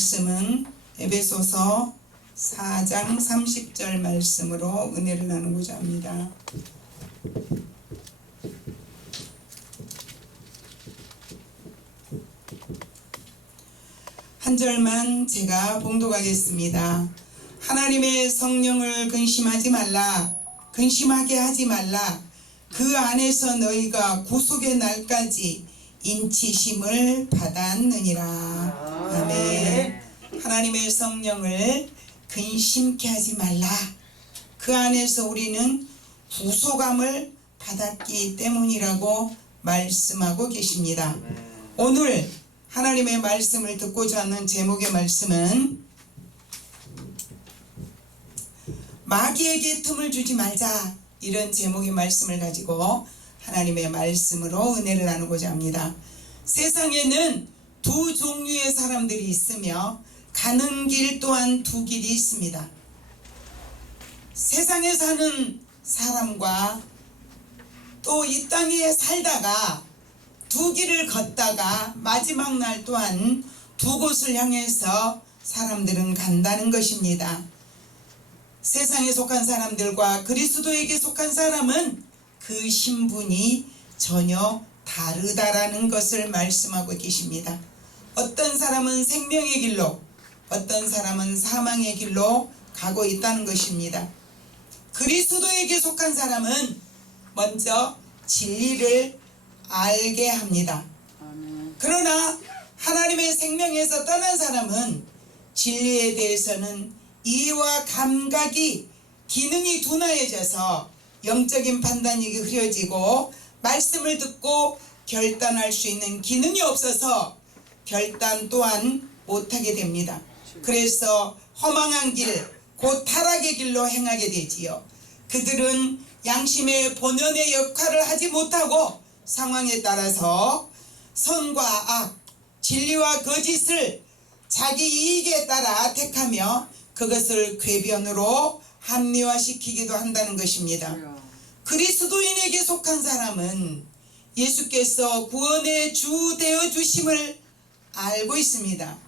말씀은 에베소서 4장 30절 말씀으로 은혜를 나누고자 합니다. 한 절만 제가 봉독하겠습니다. 하나님의 성령을 근심하지 말라. 근심하게 하지 말라. 그 안에서 너희가 구속의 날까지 인치심을 받았느니라. 아멘. 하나님의 성령을 근심케 하지 말라. 그 안에서 우리는 구속함을 받았기 때문이라고 말씀하고 계십니다. 오늘 하나님의 말씀을 듣고자 하는 제목의 말씀은 마귀에게 틈을 주지 말자, 이런 제목의 말씀을 가지고 하나님의 말씀으로 은혜를 나누고자 합니다. 세상에는 두 종류의 사람들이 있으며 가는 길 또한 두 길이 있습니다. 세상에 사는 사람과 또 이 땅에 살다가 두 길을 걷다가 마지막 날 또한 두 곳을 향해서 사람들은 간다는 것입니다. 세상에 속한 사람들과 그리스도에게 속한 사람은 그 신분이 전혀 다르다라는 것을 말씀하고 계십니다. 어떤 사람은 생명의 길로, 어떤 사람은 사망의 길로 가고 있다는 것입니다. 그리스도에게 속한 사람은 먼저 진리를 알게 합니다. 그러나 하나님의 생명에서 떠난 사람은 진리에 대해서는 이해와 감각이 기능이 둔화해져서 영적인 판단이 흐려지고 말씀을 듣고 결단할 수 있는 기능이 없어서 결단 또한 못하게 됩니다. 그래서 허망한 길, 곧 타락의 길로 행하게 되지요. 그들은 양심의 본연의 역할을 하지 못하고 상황에 따라서 선과 악, 진리와 거짓을 자기 이익에 따라 택하며 그것을 궤변으로 합리화시키기도 한다는 것입니다. 그리스도인에게 속한 사람은 예수께서 구원의 주 되어 주심을 알고 있습니다.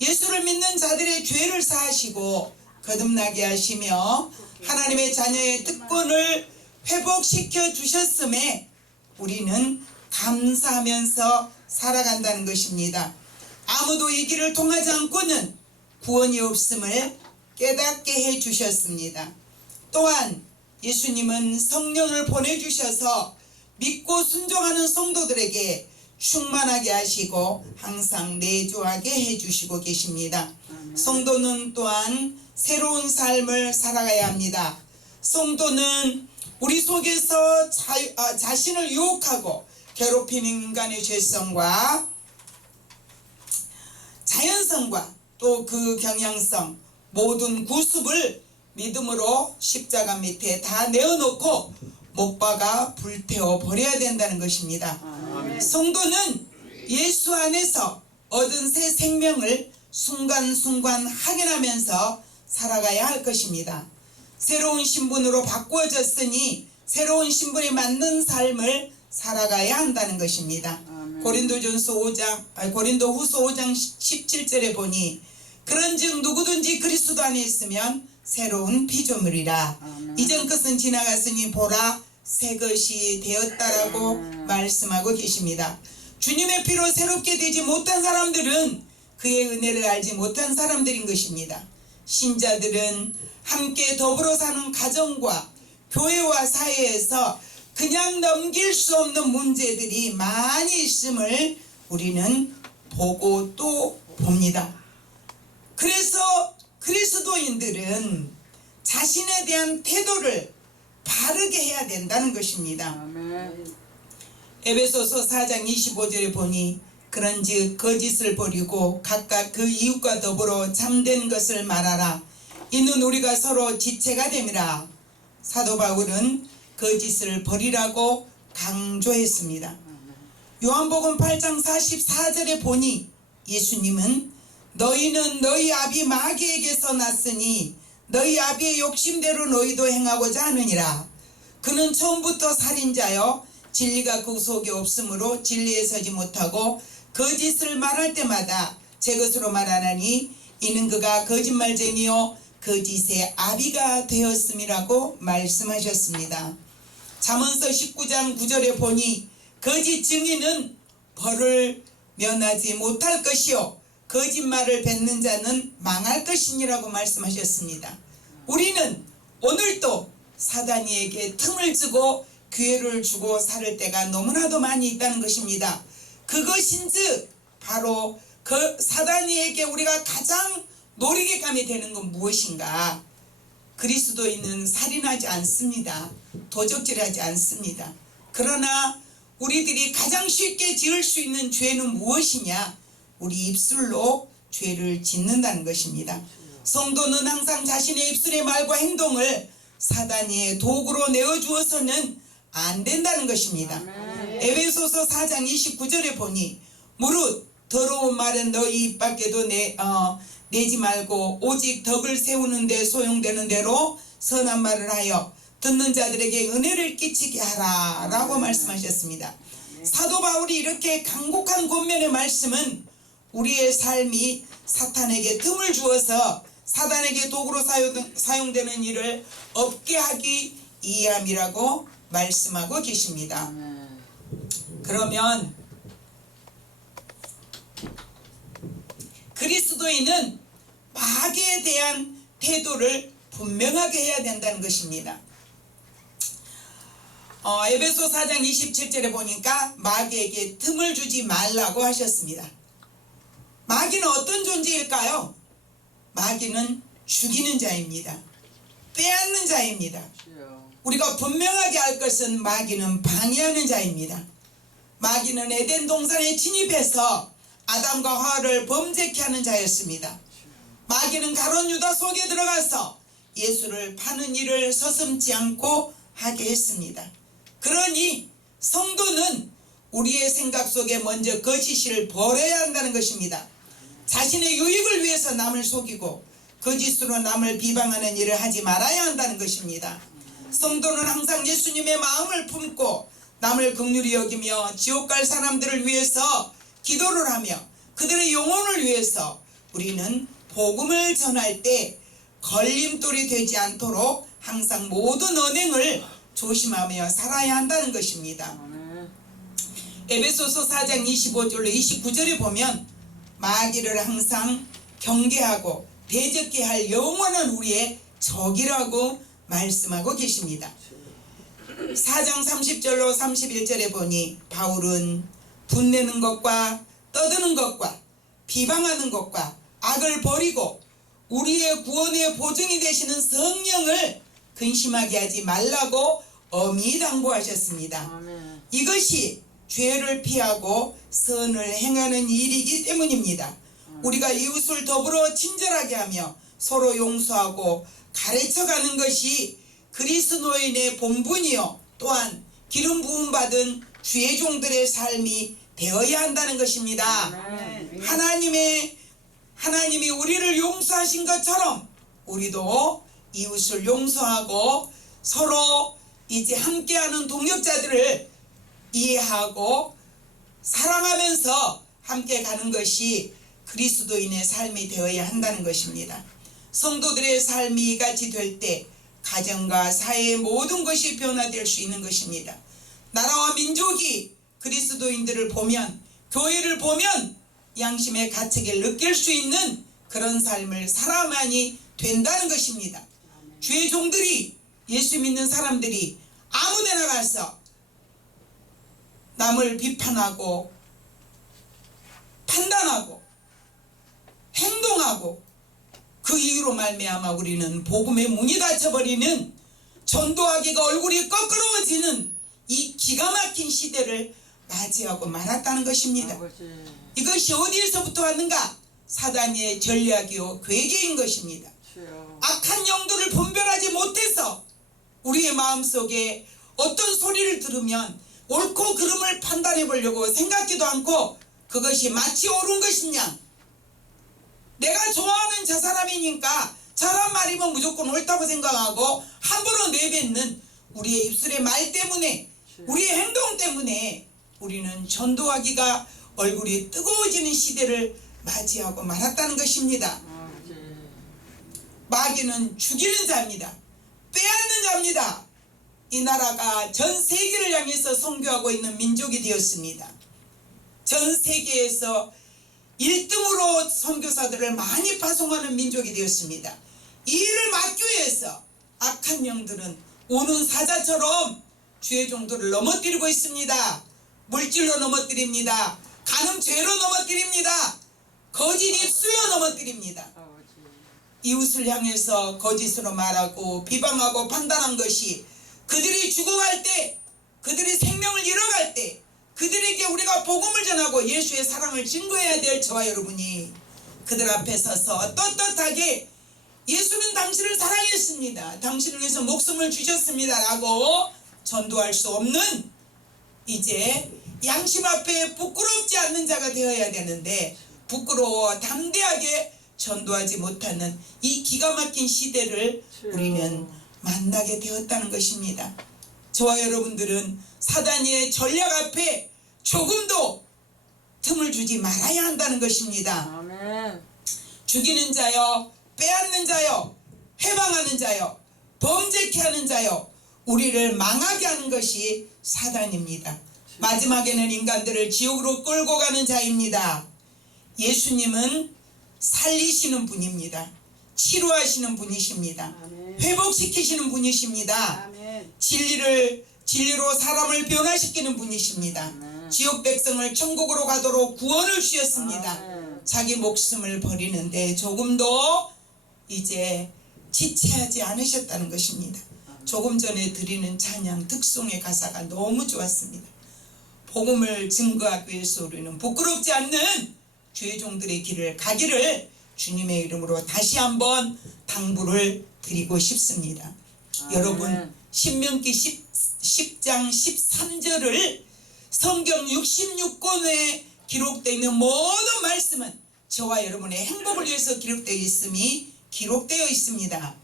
예수를 믿는 자들의 죄를 사하시고 거듭나게 하시며 하나님의 자녀의 특권을 회복시켜 주셨음에 우리는 감사하면서 살아간다는 것입니다. 아무도 이 길을 통하지 않고는 구원이 없음을 깨닫게 해 주셨습니다. 또한 예수님은 성령을 보내주셔서 믿고 순종하는 성도들에게 충만하게 하시고 항상 내주하게 해주시고 계십니다. 성도는 또한 새로운 삶을 살아가야 합니다. 성도는 우리 속에서 자신을 유혹하고 괴롭히는 인간의 죄성과 자연성과 또 그 경향성, 모든 구습을 믿음으로 십자가 밑에 다 내어놓고 못 박아 불태워 버려야 된다는 것입니다. 성도는 예수 안에서 얻은 새 생명을 순간순간 확인하면서 살아가야 할 것입니다. 새로운 신분으로 바꾸어졌으니 새로운 신분에 맞는 삶을 살아가야 한다는 것입니다. 고린도후서 5장 17절에 보니 그런즉 누구든지 그리스도 안에 있으면 새로운 피조물이라. 이전 것은 지나갔으니 보라 새 것이 되었다라고 말씀하고 계십니다. 주님의 피로 새롭게 되지 못한 사람들은 그의 은혜를 알지 못한 사람들인 것입니다. 신자들은 함께 더불어 사는 가정과 교회와 사회에서 그냥 넘길 수 없는 문제들이 많이 있음을 우리는 보고 또 봅니다. 그래서 그리스도인들은 자신에 대한 태도를 바르게 해야 된다는 것입니다. 에베소서 4장 25절에 보니 그런즉 거짓을 버리고 각각 그 이웃과 더불어 참된 것을 말하라. 이는 우리가 서로 지체가 됨이라. 사도 바울은 거짓을 버리라고 강조했습니다. 요한복음 8장 44절에 보니 예수님은 너희는 너희 아비 마귀에게서 났으니 너희 아비의 욕심대로 너희도 행하고자 하느니라. 그는 처음부터 살인자여 진리가 그 속에 없으므로 진리에 서지 못하고 거짓을 말할 때마다 제 것으로 말하나니 이는 그가 거짓말쟁이요 거짓의 아비가 되었음이라고 말씀하셨습니다. 잠언서 19장 9절에 보니 거짓 증인은 벌을 면하지 못할 것이요 거짓말을 뱉는 자는 망할 것이니라고 말씀하셨습니다. 우리는 오늘도 사단이에게 틈을 주고 기회를 주고 살 때가 너무나도 많이 있다는 것입니다. 그것인즉 바로 그 사단이에게 우리가 가장 놀이개감이 되는 건 무엇인가? 그리스도인은 살인하지 않습니다. 도적질하지 않습니다. 그러나 우리들이 가장 쉽게 지을 수 있는 죄는 무엇이냐? 우리 입술로 죄를 짓는다는 것입니다. 성도는 항상 자신의 입술의 말과 행동을 사단의 도구로 내어주어서는 안 된다는 것입니다. 에베소서 4장 29절에 보니 무릇 더러운 말은 너희 입 밖에도 내지 말고 오직 덕을 세우는 데 소용되는 대로 선한 말을 하여 듣는 자들에게 은혜를 끼치게 하라 라고 말씀하셨습니다. 사도 바울이 이렇게 간곡한 권면의 말씀은 우리의 삶이 사탄에게 틈을 주어서 사단에게 도구로 사용되는 일을 없게 하기 위함이라고 말씀하고 계십니다. 그러면 그리스도인은 마귀에 대한 태도를 분명하게 해야 된다는 것입니다. 에베소 4장 27절에 보니까 마귀에게 틈을 주지 말라고 하셨습니다. 마귀는 어떤 존재일까요? 마귀는 죽이는 자입니다. 빼앗는 자입니다. 우리가 분명하게 알 것은 마귀는 방해하는 자입니다. 마귀는 에덴 동산에 진입해서 아담과 하와를 범죄케 하는 자였습니다. 마귀는 가룟 유다 속에 들어가서 예수를 파는 일을 서슴지 않고 하게 했습니다. 그러니 성도는 우리의 생각 속에 먼저 거짓을 버려야 한다는 것입니다. 자신의 유익을 위해서 남을 속이고 거짓으로 남을 비방하는 일을 하지 말아야 한다는 것입니다. 성도는 항상 예수님의 마음을 품고 남을 긍휼히 여기며 지옥 갈 사람들을 위해서 기도를 하며 그들의 영혼을 위해서 우리는 복음을 전할 때 걸림돌이 되지 않도록 항상 모든 언행을 조심하며 살아야 한다는 것입니다. 에베소서 4장 25절로 29절에 보면 마귀를 항상 경계하고 대적케 할 영원한 우리의 적이라고 말씀하고 계십니다. 4장 30절로 31절에 보니 바울은 분내는 것과 떠드는 것과 비방하는 것과 악을 버리고 우리의 구원의 보증이 되시는 성령을 근심하게 하지 말라고 엄히 당부하셨습니다. 이것이 죄를 피하고 선을 행하는 일이기 때문입니다. 우리가 이웃을 더불어 친절하게 하며 서로 용서하고 가르쳐가는 것이 그리스도인의 본분이요 또한 기름 부음 받은 주의 종들의 삶이 되어야 한다는 것입니다. 하나님이 우리를 용서하신 것처럼 우리도 이웃을 용서하고 서로 이제 함께하는 동역자들을 이해하고 사랑하면서 함께 가는 것이 그리스도인의 삶이 되어야 한다는 것입니다. 성도들의 삶이 이같이 될 때 가정과 사회의 모든 것이 변화될 수 있는 것입니다. 나라와 민족이 그리스도인들을 보면 교회를 보면 양심의 가책을 느낄 수 있는 그런 삶을 살아야만이 된다는 것입니다. 주의 종들이 예수 믿는 사람들이 아무데나 가서 남을 비판하고 판단하고 행동하고 그 이유로 말미암아 우리는 복음의 문이 닫혀버리는 전도하기가 얼굴이 거꾸러워지는 이 기가 막힌 시대를 맞이하고 말았다는 것입니다. 이것이 어디에서부터 왔는가? 사단의 전략이요 괴계인 것입니다. 악한 영들을 분별하지 못해서 우리의 마음속에 어떤 소리를 들으면 옳고 그름을 판단해 보려고 생각지도 않고 그것이 마치 옳은 것이냐, 내가 좋아하는 저 사람이니까 저런 말이면 무조건 옳다고 생각하고 함부로 내뱉는 우리의 입술의 말 때문에 우리의 행동 때문에 우리는 전도하기가 얼굴이 뜨거워지는 시대를 맞이하고 말았다는 것입니다. 마귀는 죽이는 자입니다. 빼앗는 자입니다. 이 나라가 전 세계를 향해서 선교하고 있는 민족이 되었습니다. 전 세계에서 1등으로 선교사들을 많이 파송하는 민족이 되었습니다. 이 일을 막기 위해서 악한 영들은 오는 사자처럼 주의 종도를 넘어뜨리고 있습니다. 물질로 넘어뜨립니다. 간음죄로 넘어뜨립니다. 거짓 입술로 넘어뜨립니다. 이웃을 향해서 거짓으로 말하고 비방하고 판단한 것이 그들이 죽어갈 때, 그들이 생명을 잃어갈 때 그들에게 우리가 복음을 전하고 예수의 사랑을 증거해야 될 저와 여러분이 그들 앞에 서서 떳떳하게 예수는 당신을 사랑했습니다, 당신을 위해서 목숨을 주셨습니다 라고 전도할 수 없는, 이제 양심 앞에 부끄럽지 않는 자가 되어야 되는데 부끄러워 담대하게 전도하지 못하는 이 기가 막힌 시대를 우리는 만나게 되었다는 것입니다. 저와 여러분들은 사단의 전략 앞에 조금도 틈을 주지 말아야 한다는 것입니다. 아멘. 죽이는 자여, 빼앗는 자여, 해방하는 자여, 범죄케 하는 자여, 우리를 망하게 하는 것이 사단입니다. 마지막에는 인간들을 지옥으로 끌고 가는 자입니다. 예수님은 살리시는 분입니다. 치료하시는 분이십니다. 아멘. 회복시키시는 분이십니다. 아멘. 진리로 사람을 변화시키는 분이십니다. 아멘. 지옥 백성을 천국으로 가도록 구원을 주셨습니다. 아멘. 자기 목숨을 버리는데 조금도 이제 지체하지 않으셨다는 것입니다. 조금 전에 드리는 찬양 득송의 가사가 너무 좋았습니다. 복음을 증거하기 위해서 우리는 부끄럽지 않는 주의 종들의 길을 가기를 주님의 이름으로 다시 한번 당부를 드리고 싶습니다. 아멘. 여러분, 신명기 10장 13절을 성경 66권에 기록되어 있는 모든 말씀은 저와 여러분의 행복을 위해서 기록되어 있습니다.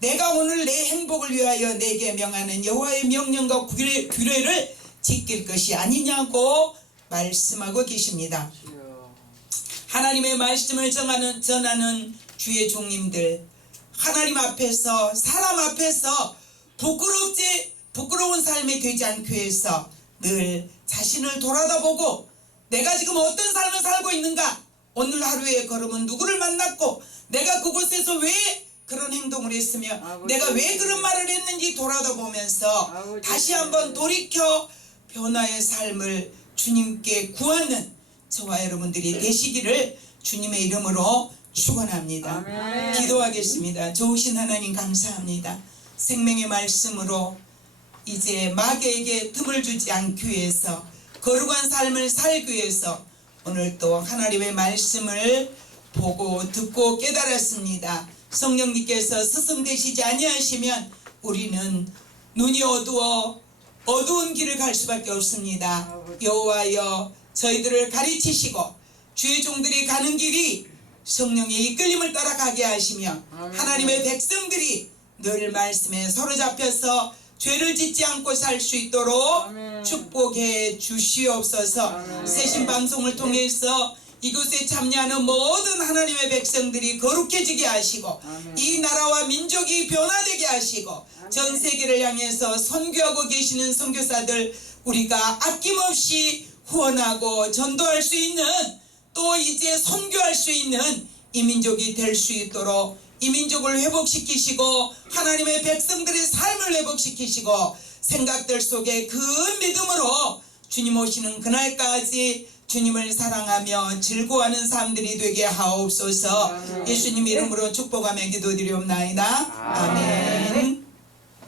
내가 오늘 내 행복을 위하여 내게 명하는 여호와의 명령과 규례를 지킬 것이 아니냐고 말씀하고 계십니다. 하나님의 말씀을 전하는 주의 종님들, 하나님 앞에서 사람 앞에서 부끄러운 삶이 되지 않기 위해서 늘 자신을 돌아다보고 내가 지금 어떤 삶을 살고 있는가, 오늘 하루의 걸음은 누구를 만났고 내가 그곳에서 왜 그런 행동을 했으며 내가 왜 그런 말을 했는지 돌아다보면서 다시 한번 돌이켜 변화의 삶을 주님께 구하는 저와 여러분들이 되시기를 주님의 이름으로 축원합니다. 아멘. 기도하겠습니다. 좋으신 하나님 감사합니다. 생명의 말씀으로 이제 마귀에게 틈을 주지 않기 위해서 거룩한 삶을 살기 위해서 오늘 또 하나님의 말씀을 보고 듣고 깨달았습니다. 성령님께서 스승되시지 아니하시면 우리는 눈이 어두운 길을 갈 수밖에 없습니다. 여호와여, 저희들을 가르치시고 주의 종들이 가는 길이 성령의 이끌림을 따라가게 하시며 하나님의 백성들이 늘 말씀에 사로잡혀서 죄를 짓지 않고 살 수 있도록 축복해 주시옵소서. 새신 방송을 통해서 이곳에 참여하는 모든 하나님의 백성들이 거룩해지게 하시고 이 나라와 민족이 변화되게 하시고 전 세계를 향해서 선교하고 계시는 선교사들 우리가 아낌없이 후원하고 전도할 수 있는, 또 이제 선교할 수 있는 이 민족이 될 수 있도록 이 민족을 회복시키시고 하나님의 백성들의 삶을 회복시키시고 생각들 속에 그 믿음으로 주님 오시는 그날까지 주님을 사랑하며 즐거워하는 사람들이 되게 하옵소서. 예수님 이름으로 축복하며 기도드리옵나이다. 아멘.